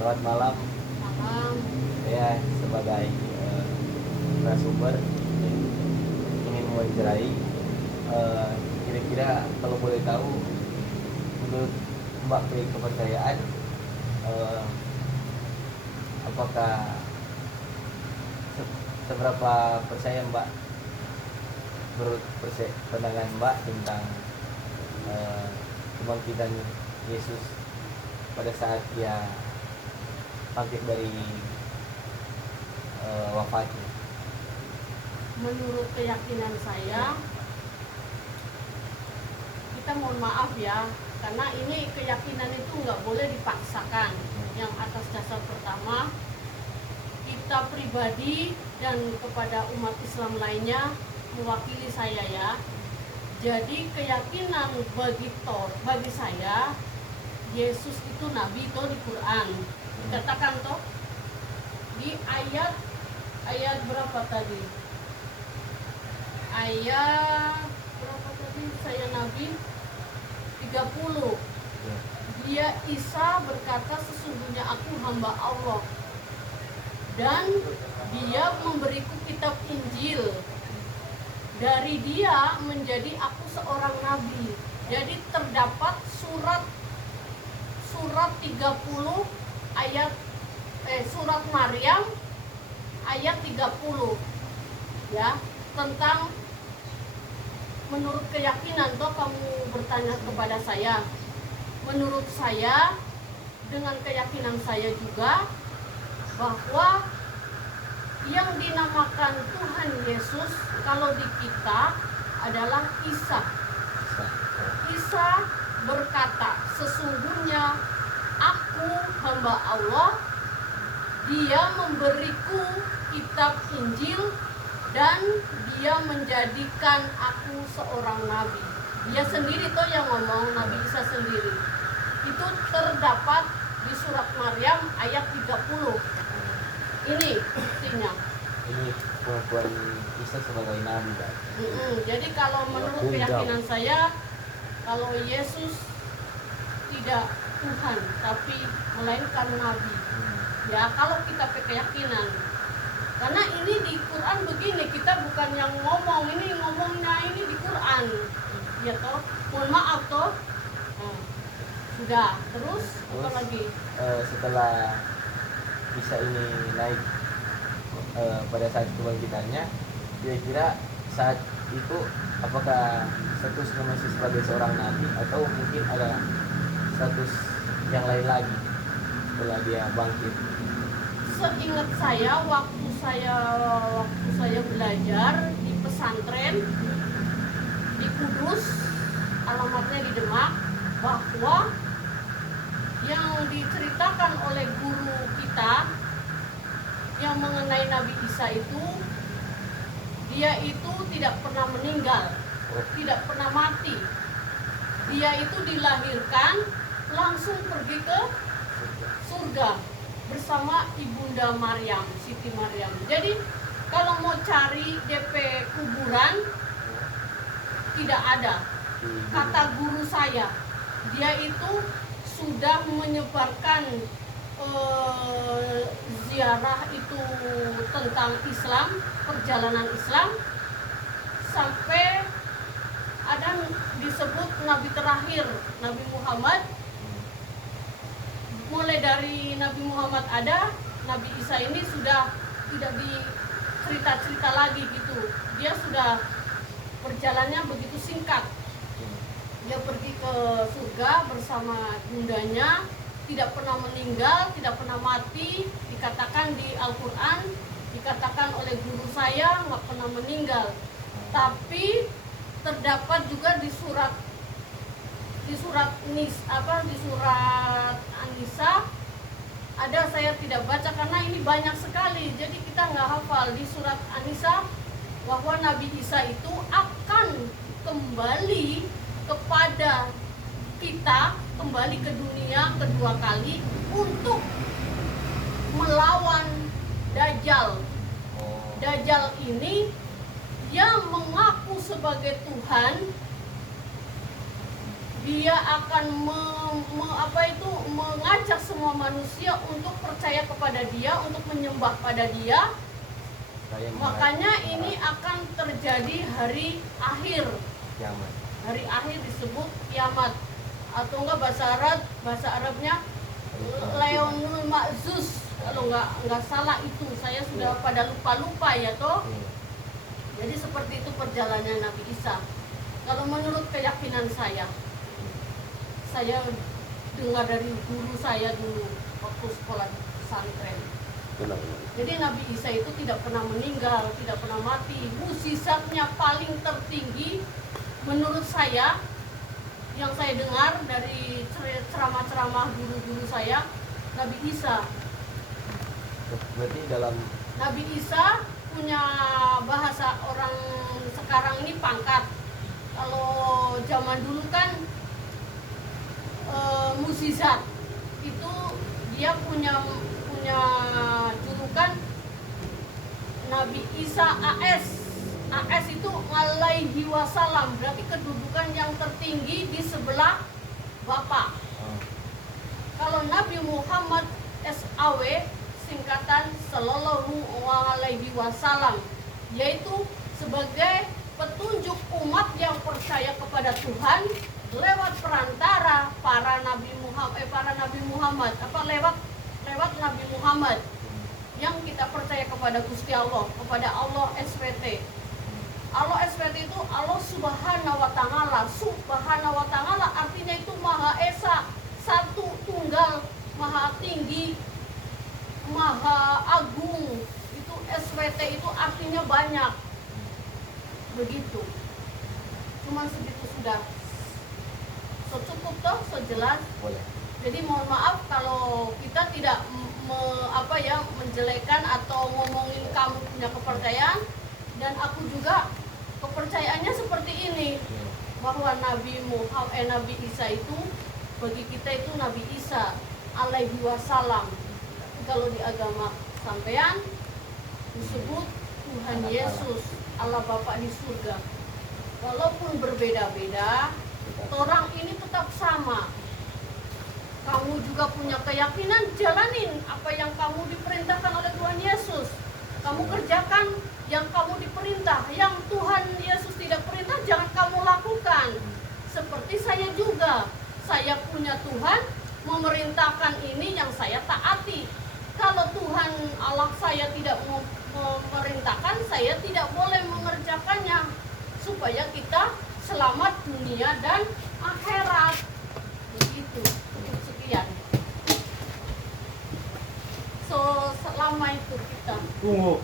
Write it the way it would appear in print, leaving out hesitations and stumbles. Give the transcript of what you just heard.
Selamat malam. Malam. Saya sebagai narasumber ingin mewawancarai, kira-kira kalau boleh tahu menurut Mbak punya kepercayaan, apakah seberapa percaya Mbak menurut pandangan Mbak tentang kebangkitan Yesus pada saat dia bangkit dari wafatnya? Menurut keyakinan saya, kita mohon maaf ya, karena ini keyakinan itu nggak boleh dipaksakan. Yang atas dasar pertama, kita pribadi dan kepada umat Islam lainnya, mewakili saya ya. Jadi keyakinan bagi saya, Yesus itu nabi itu di Quran. Dikatakan toh di ayat berapa tadi? Ayat berapa tadi? Saya nabi 30. Dia Isa berkata, sesungguhnya aku hamba Allah dan dia memberiku kitab Injil. Dari dia menjadi aku seorang nabi. Jadi terdapat surat 30 ayat surat Maryam ayat 30 ya, tentang menurut keyakinan. Toh kamu bertanya kepada saya, menurut saya dengan keyakinan saya juga bahwa yang dinamakan Tuhan Yesus kalau di kita adalah Isa. Isa berkata, sesungguhnya aku hamba Allah, dia memberiku kitab Injil dan dia menjadikan aku seorang nabi. Dia sendiri tuh yang ngomong, Nabi Isa sendiri. Itu terdapat di surat Maryam ayat 30. Ini buktinya. Ini pengakuan Isa sebagai nabi, Pak. Jadi kalau menurut keyakinan saya, kalau Yesus tidak Tuhan tapi melainkan nabi. Ya, kalau kita keyakinan. Karena ini di Quran begini, kita bukan yang ngomong, ini ngomongnya ini di Quran. Ya toh, mohon maaf toh. Sudah, terus apa lagi? Setelah Isa ini naik pada saat kebangkitannya, kira-kira saat itu apakah statusnya masih sebagai seorang nabi atau mungkin ada status yang lain lagi setelah dia bangkit? Seingat saya, waktu saya belajar di pesantren di Kudus, alamatnya di Demak, bahwa yang diceritakan oleh guru kita yang mengenai Nabi Isa itu, dia itu tidak pernah meninggal, tidak pernah mati. Dia itu dilahirkan langsung pergi ke surga bersama ibunda Maryam, Siti Maryam. Jadi kalau mau cari DP kuburan, tidak ada. Kata guru saya, dia itu sudah menyebarkan ziarah itu tentang Islam, perjalanan Islam, sampai ada disebut nabi terakhir, Nabi Muhammad. Mulai dari Nabi Muhammad ada, Nabi Isa ini sudah tidak dicerita-cerita lagi gitu. Dia sudah perjalanannya begitu singkat. Dia pergi ke surga bersama bundanya, tidak pernah meninggal, tidak pernah mati. Dikatakan di Al-Quran, dikatakan oleh guru saya, nggak pernah meninggal. Tapi terdapat juga di surat An-Nisa ada, saya tidak baca karena ini banyak sekali, jadi kita nggak hafal. Di surat An-Nisa bahwa Nabi Isa itu akan kembali kepada kita, kembali ke dunia kedua kali untuk melawan Dajjal. Dajjal ini yang mengaku sebagai Tuhan, dia akan mengajak semua semua manusia untuk percaya kepada Dia, untuk menyembah pada Dia. Makanya ini akan terjadi hari akhir. kiamat. Hari akhir disebut kiamat, atau enggak bahasa Arabnya Leonul Ma'zuz, kalau nggak salah itu. Saya sudah pada lupa ya toh. Jadi seperti itu perjalanan Nabi Isa. Kalau menurut keyakinan saya dengar dari guru saya dulu waktu sekolah pesantren. Jadi Nabi Isa itu tidak pernah meninggal, tidak pernah mati. Mukjizatnya paling tertinggi menurut saya, yang saya dengar dari ceramah-ceramah guru-guru saya, Nabi Isa. Berarti dalam Nabi Isa punya bahasa orang sekarang ini pangkat. Kalau zaman dulu kan mukjizat itu dia punya julukan Nabi Isa AS itu alaihi wasallam, berarti kedudukan yang tertinggi di sebelah Bapa. Kalau Nabi Muhammad SAW singkatan sallallahu alaihi wasallam, yaitu sebagai petunjuk umat yang percaya kepada Tuhan lewat perantara para Nabi Muhammad, lewat Nabi Muhammad, yang kita percaya kepada Gusti Allah, kepada Allah SWT. Allah SWT itu Allah Subhanahu wa Ta'ala. Subhanahu wa Ta'ala artinya itu Maha Esa, satu tunggal, Maha Tinggi, Maha Agung. Itu SWT itu artinya banyak. Begitu. Cuman segitu sudah. Cukup toh, sejelas. boleh. Jadi mohon maaf kalau kita tidak menjelekan atau ngomongin kamu punya kepercayaan, dan aku juga kepercayaannya seperti ini, bahwa Nabi Isa itu bagi kita itu Nabi Isa alaihi wasallam. Kalau di agama sampean disebut Tuhan Yesus, Allah Bapa di surga. Walaupun berbeda-beda, orang ini tetap sama. Kamu juga punya keyakinan, jalanin apa yang kamu diperintahkan oleh Tuhan Yesus. Kamu kerjakan yang kamu diperintah. Yang Tuhan Yesus tidak perintah, jangan kamu lakukan. Seperti saya juga, saya punya Tuhan memerintahkan ini yang saya taati. Kalau Tuhan Allah saya tidak memerintahkan, saya tidak boleh mengerjakannya, supaya kita selamat dunia dan akhirat. Begitu. Sekian. So selama itu kita Tunggu.